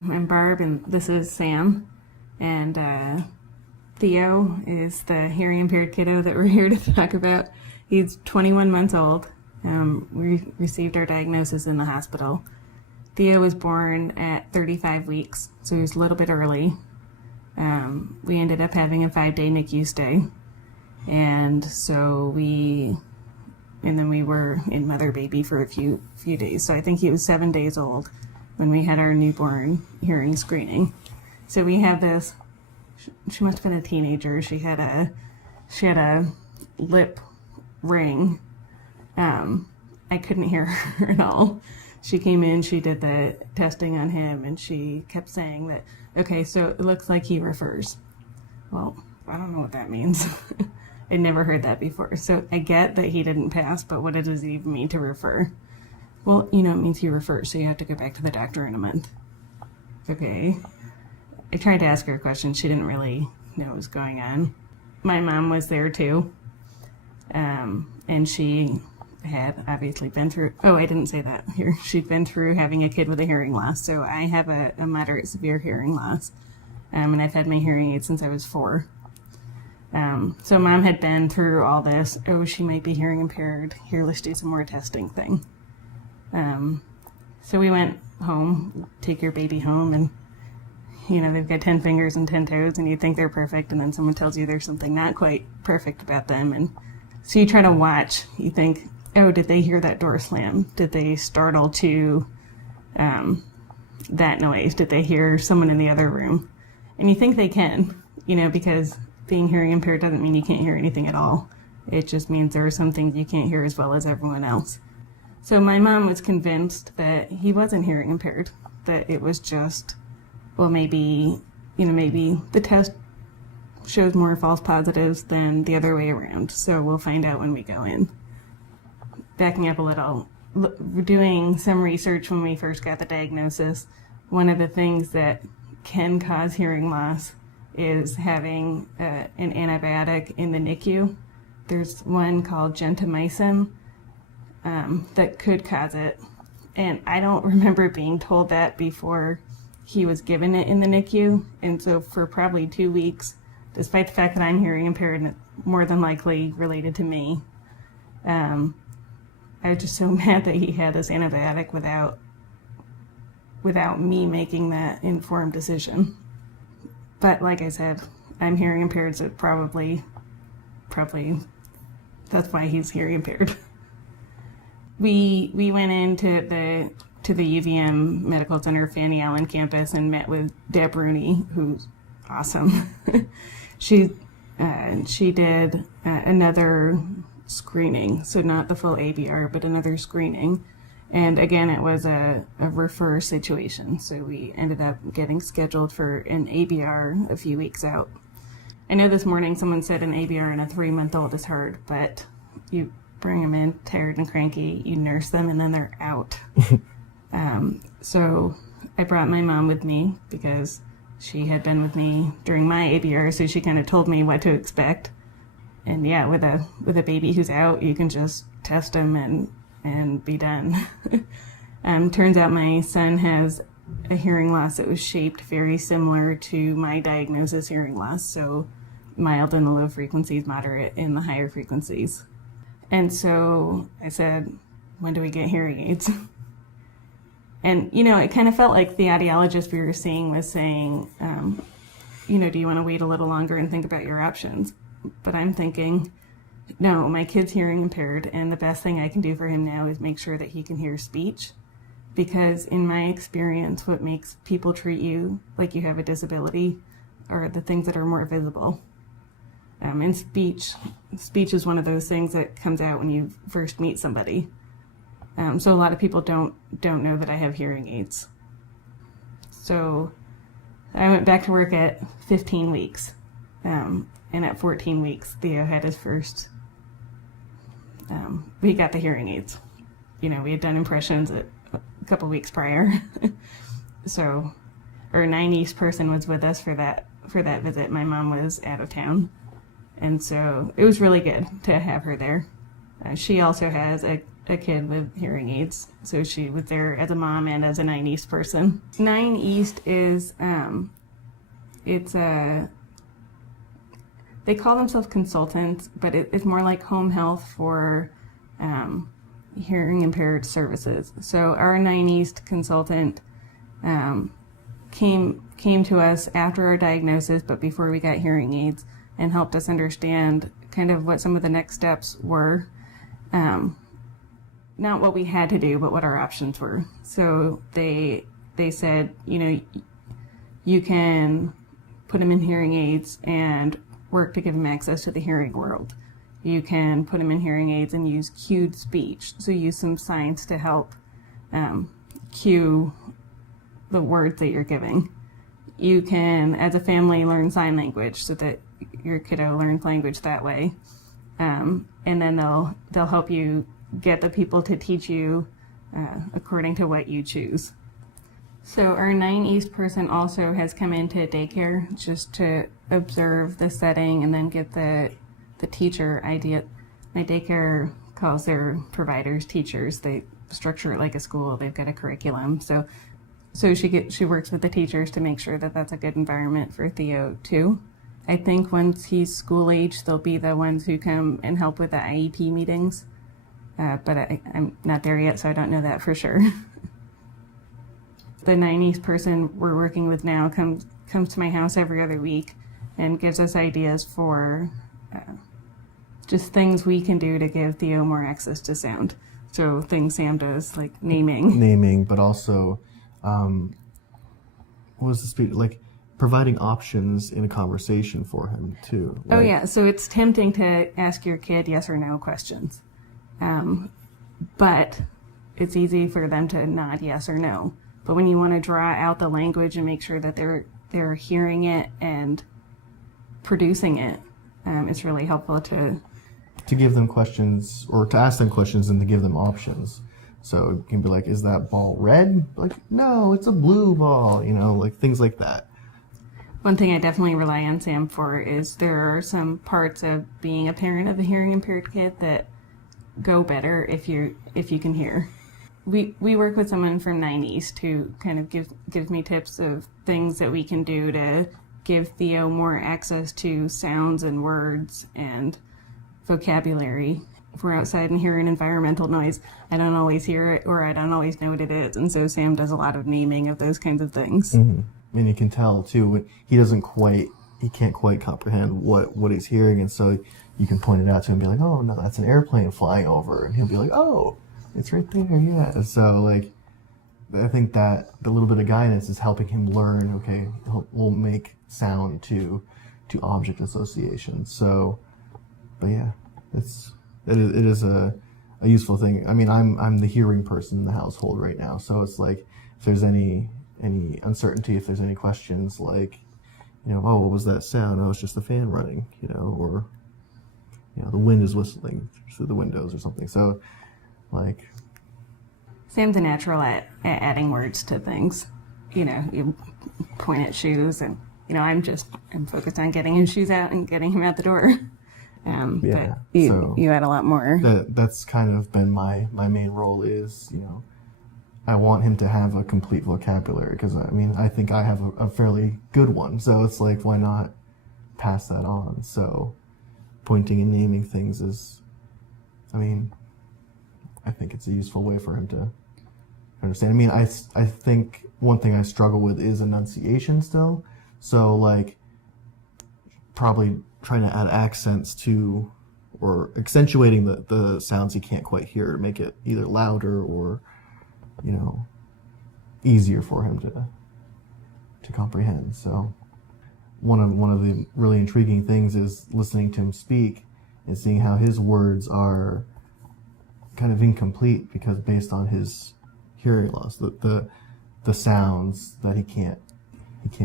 I'm Barb, and this is Sam. And Theo is the hearing impaired kiddo that we're here to talk about. He's 21 months old. We received our diagnosis in the hospital. Theo was born at 35 weeks, so he was a little bit early. We ended up having a 5-day NICU stay. And then we were in mother baby for a few days. So I think he was 7 days old when we had our newborn hearing screening. So we have this, she must have been a teenager. She had a lip ring. I couldn't hear her at all. She came in, she did the testing on him, and she kept saying that, okay, so it looks like he refers. Well, I don't know what that means. I'd never heard that before. So I get that he didn't pass, but what does it even mean to refer? Well, it means he refers, so you have to go back to the doctor in a month. Okay. I tried to ask her a question. She didn't really know what was going on. My mom was there too. And she had obviously been through, I didn't say that here. She'd been through having a kid with a hearing loss. So I have a moderate severe hearing loss. And I've had my hearing aid since I was 4. So mom had been through all this. Oh, she might be hearing impaired. Here, let's do some more testing thing. So we went home, take your baby home, and they've got 10 fingers and 10 toes, and you think they're perfect, and then someone tells you there's something not quite perfect about them. And so you try to watch. You think, oh, did they hear that door slam? Did they startle to that noise? Did they hear someone in the other room? And you think they can, because being hearing impaired doesn't mean you can't hear anything at all. It just means there are some things you can't hear as well as everyone else. So my mom was convinced that he wasn't hearing impaired, that it was just, well, maybe the test shows more false positives than the other way around. So we'll find out when we go in. Backing up a little, doing some research when we first got the diagnosis, one of the things that can cause hearing loss is having an antibiotic in the NICU. There's one called gentamicin that could cause it. And I don't remember being told that before he was given it in the NICU. And so for probably 2 weeks, despite the fact that I'm hearing impaired and it's more than likely related to me, I was just so mad that he had this antibiotic without me making that informed decision. But like I said, I'm hearing impaired, so probably that's why he's hearing impaired. We went into the UVM Medical Center Fanny Allen campus and met with Deb Rooney, who's awesome. She did another screening, so not the full ABR, but another screening. And again, it was a refer situation, so we ended up getting scheduled for an ABR a few weeks out. I know this morning someone said an ABR in a 3-month-old is hard, but you bring them in tired and cranky, you nurse them, and then they're out. So I brought my mom with me because she had been with me during my ABR, so she kind of told me what to expect. And yeah, with a baby who's out, you can just test them and be done. Turns out my son has a hearing loss that was shaped very similar to my diagnosis hearing loss, so mild in the low frequencies, moderate in the higher frequencies. And so I said, when do we get hearing aids? And, it kind of felt like the audiologist we were seeing was saying, do you want to wait a little longer and think about your options? But I'm thinking, no, my kid's hearing impaired, and the best thing I can do for him now is make sure that he can hear speech. Because in my experience, what makes people treat you like you have a disability are the things that are more visible. And speech is one of those things that comes out when you first meet somebody. So a lot of people don't know that I have hearing aids. So I went back to work at 15 weeks. And at 14 weeks, Theo had his first, we got the hearing aids. We had done impressions a couple weeks prior. So our 90s person was with us for that visit. My mom was out of town. And so it was really good to have her there. She also has a a kid with hearing aids, so she was there as a mom and as a 9 East person. 9 East is it's a, they call themselves consultants, but it's more like home health for hearing impaired services. So our 9 East consultant came to us after our diagnosis, but before we got hearing aids, and helped us understand kind of what some of the next steps were. Not what we had to do, but what our options were. So they said, you know, you can put him in hearing aids and work to give him access to the hearing world. You can put him in hearing aids and use cued speech. So use some signs to help cue the words that you're giving. You can, as a family, learn sign language so that your kiddo learns language that way. And then they'll help you get the people to teach you according to what you choose. So our 9 East person also has come into daycare just to observe the setting and then get the teacher idea. My daycare calls their providers teachers. They structure it like a school. They've got a curriculum. So she works with the teachers to make sure that that's a good environment for Theo too. I think once he's school age, they'll be the ones who come and help with the IEP meetings. But I'm not there yet, so I don't know that for sure. The 9 East person we're working with now comes to my house every other week and gives us ideas for just things we can do to give Theo more access to sound. So things Sam does, like naming, but also what was the speech like? Providing options in a conversation for him too. Oh yeah, so it's tempting to ask your kid yes or no questions, but it's easy for them to nod yes or no. But when you want to draw out the language and make sure that they're hearing it and producing it, it's really helpful to give them questions or to ask them questions and to give them options. So it can be like, is that ball red? Like, no, it's a blue ball. You know, like things like that. One thing I definitely rely on Sam for is there are some parts of being a parent of a hearing impaired kid that go better if you can hear. We work with someone from 9 East who kind of gives me tips of things that we can do to give Theo more access to sounds and words and vocabulary. If we're outside and hear an environmental noise, I don't always hear it or I don't always know what it is. And so Sam does a lot of naming of those kinds of things. Mm-hmm. And you can tell too, he can't quite comprehend what he's hearing, and so you can point it out to him and be like, oh no, that's an airplane flying over, and he'll be like, oh, it's right there, yeah. So like, I think that the little bit of guidance is helping him learn, okay, we'll make sound to object association. So, but yeah, it is a useful thing. I mean, I'm the hearing person in the household right now, so it's like, if there's any uncertainty, if there's any questions like, you know, oh, what was that sound? Oh, it's just the fan running, you know, or, you know, the wind is whistling through the windows or something. So, like... Sam's a natural at adding words to things. You know, you point at shoes and, you know, I'm focused on getting his shoes out and getting him out the door. Yeah, but you add a lot more. That's kind of been my main role is, you know, I want him to have a complete vocabulary because, I mean, I think I have a fairly good one. So it's like, why not pass that on? So pointing and naming things is, I mean, I think it's a useful way for him to understand. I mean, I think one thing I struggle with is enunciation still. So, like, probably trying to add accents to, or accentuating the sounds he can't quite hear to make it either louder or, you know, easier for him to comprehend. So one of the really intriguing things is listening to him speak and seeing how his words are kind of incomplete because based on his hearing loss, the sounds that he can't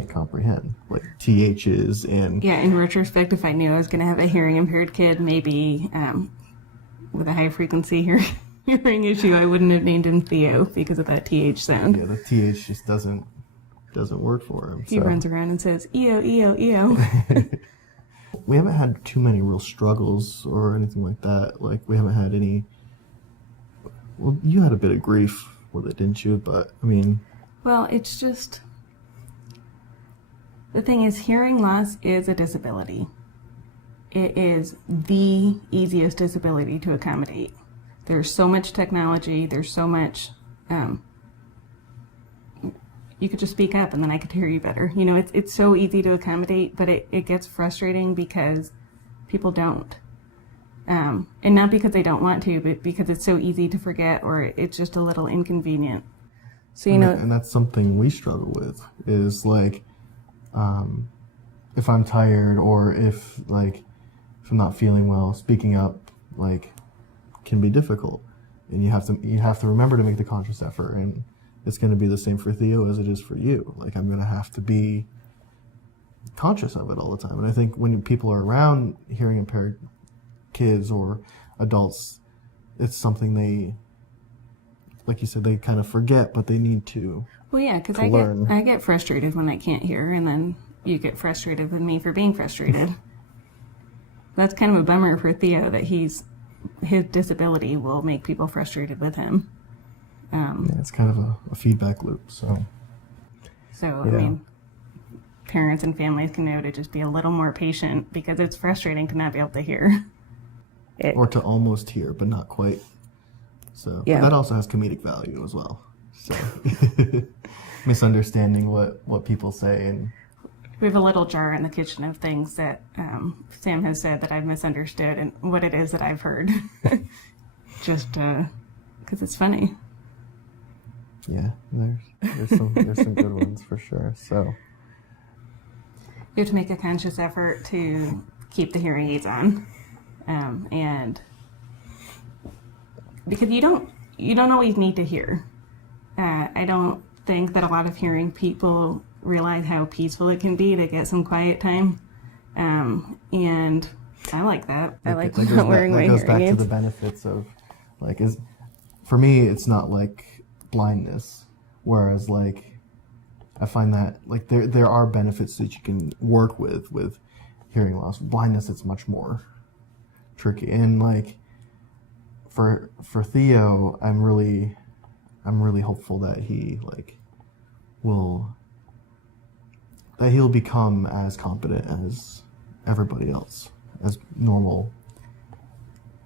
comprehend, like THs and... Yeah, in retrospect, if I knew I was going to have a hearing impaired kid, maybe with a high frequency hearing issue, I wouldn't have named him Theo because of that TH sound. Yeah, the TH just doesn't work for him. He runs around and says, EO, EO, EO. We haven't had too many real struggles or anything like that. Like, we haven't had any Well, you had a bit of grief with it, didn't you? But, I mean... Well, it's just... The thing is, hearing loss is a disability. It is the easiest disability to accommodate. There's so much technology, there's so much... you could just speak up and then I could hear you better. You know, it's so easy to accommodate, but it gets frustrating because people don't. And not because they don't want to, but because it's so easy to forget, or it's just a little inconvenient. So, you know... And that's something we struggle with, is like, if I'm tired or if I'm not feeling well, speaking up, like, can be difficult. And you have to remember to make the conscious effort, and it's going to be the same for Theo as it is for you. Like, I'm going to have to be conscious of it all the time. And I think when people are around hearing impaired kids or adults, it's something they, like you said, they kind of forget, but they need to. Well, yeah, because learn. I get frustrated when I can't hear, and then you get frustrated with me for being frustrated. That's kind of a bummer for Theo, that his disability will make people frustrated with him. Yeah, it's kind of a feedback loop. So yeah. I mean, parents and families can know to just be a little more patient, because it's frustrating to not be able to hear. Or to almost hear, but not quite. So yeah. But that also has comedic value as well. So misunderstanding what people say. And we have a little jar in the kitchen of things that Sam has said that I've misunderstood and what it is that I've heard. Just because it's funny. Yeah, there's some good ones for sure. So you have to make a conscious effort to keep the hearing aids on, and because you don't always need to hear. I don't think that a lot of hearing people realize how peaceful it can be to get some quiet time, and I like that. I like not wearing my hearing aids. That goes back to the benefits of, like, for me, it's not like blindness, whereas like I find that like there are benefits that you can work with hearing loss. Blindness, it's much more tricky. And like for Theo, I'm really hopeful that he'll become as competent as everybody else, as normal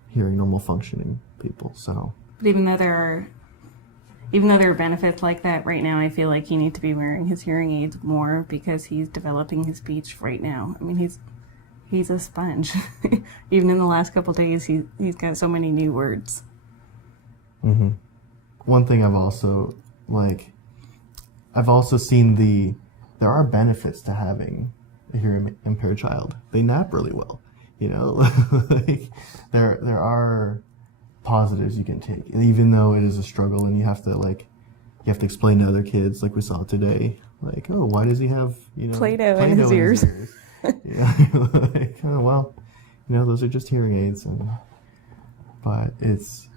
hearing, normal functioning people. So, but even though there are benefits like that, right now I feel like he needs to be wearing his hearing aids more, because he's developing his speech right now. I mean, he's a sponge. Even in the last couple of days, he's got so many new words. Mm-hmm. One thing I've also seen there are benefits to having a hearing impaired child. They nap really well, you know. Like there are positives you can take, even though it is a struggle, and you have to explain to other kids, like we saw today, like, oh, why does he have Play-Doh in his ears? Yeah. Like, oh, well, those are just hearing aids. But it's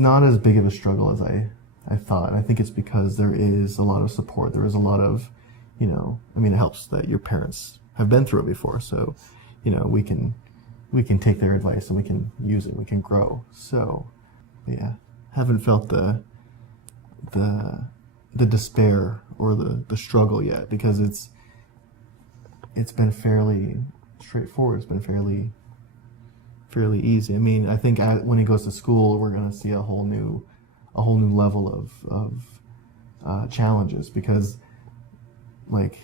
not as big of a struggle as I thought. I think it's because there is a lot of support. There is a lot of, it helps that your parents have been through it before, so we can take their advice and we can use it, we can grow. So, yeah, haven't felt the despair or the struggle yet, because it's been fairly straightforward. It's been fairly easy. I mean, I think when he goes to school, we're going to see a whole new level of challenges, because like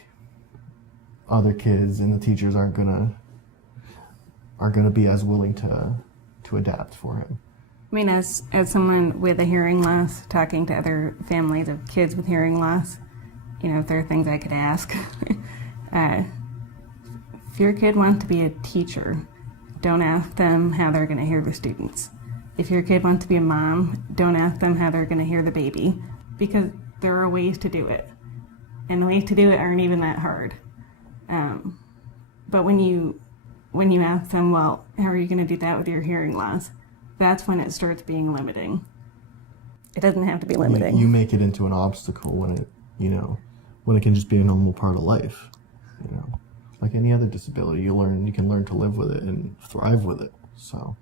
other kids and the teachers aren't going to be as willing to adapt for him. I mean, as someone with a hearing loss, talking to other families of kids with hearing loss, if there are things I could ask. If your kid wants to be a teacher, don't ask them how they're going to hear the students. If your kid wants to be a mom, don't ask them how they're going to hear the baby, because there are ways to do it. And the ways to do it aren't even that hard. But when you ask them, well, how are you going to do that with your hearing loss? That's when it starts being limiting. It doesn't have to be limiting. You make it into an obstacle when it can just be a normal part of life. Like any other disability, you can learn to live with it and thrive with it. So.